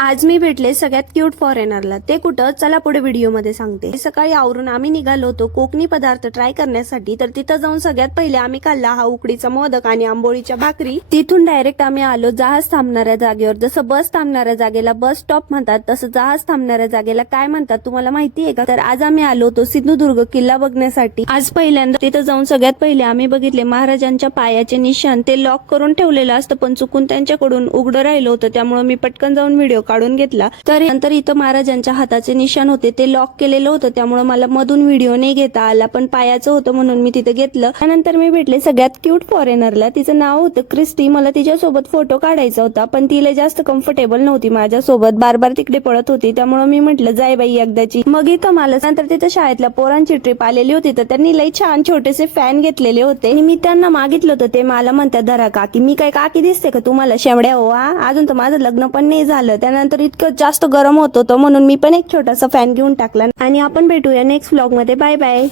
आज मी भेटले सगळ्यात क्यूट फॉरेनरला. ते कुठं, चला पुढे व्हिडिओ मध्ये सांगते. सकाळी आवरून आम्ही निघालो होतो कोकणी पदार्थ ट्राय करण्यासाठी. तर तिथं जाऊन सगळ्यात पहिले आम्ही खाल्ला हा उकडीचा मोदक आणि आंबोळीच्या भाकरी. तिथून डायरेक्ट आम्ही आलो जहाज थांबणाऱ्या जागेवर. जसं बस थांबणाऱ्या जागेला बस स्टॉप म्हणतात, तसं जहाज थांबणाऱ्या जागेला काय म्हणतात तुम्हाला माहिती आहे का? तर आज आम्ही आलो होतो सिंधुदुर्ग किल्ला बघण्यासाठी. आज पहिल्यांदा तिथं जाऊन सगळ्यात पहिले आम्ही बघितले महाराजांच्या पायाचे निशाण. ते लॉक करून ठेवलेलं असतं, पण चुकून त्यांच्याकडून उघडं राहिलं होतं, त्यामुळे मी पटकन जाऊन व्हिडिओ काढून घेतला. तर नंतर इथं महाराजांच्या हाताचे निशाण होते, ते लॉक केलेलं होतं, त्यामुळे मला मधून व्हिडिओ नाही घेता आला, पण पायाचं होतं म्हणून मी तिथे घेतलं. त्यानंतर मी भेटले सगळ्यात क्यूट फॉरेनरला. तिचं नाव होतं क्रिस्टी. मला तिच्यासोबत फोटो काढायचा होता, पण तिला जास्त कम्फर्टेबल नव्हती माझ्यासोबत, बार बार तिकडे पळत होती. त्यामुळे मी म्हटलं जाय बाई एकदाची. मग इथं मला नंतर तिथं शाळेतल्या पोरांची ट्रिप आलेली होती, तर त्यांनी लई छान छोटेसे फॅन घेतलेले होते आणि मी त्यांना मागितलं होतं. ते मला म्हणतात धरा काकी. मी काय काकी दिसते का तुम्हाला शेवड्या हो? अजून तर माझं लग्न पण नाही झालं. त्यानंतर इतकं जास्त गरम होत होतं म्हणून मी पण एक छोटासा फॅन घेऊन टाकला. आणि आपण भेटूया नेक्स्ट व्लॉग मध्ये. Bye bye.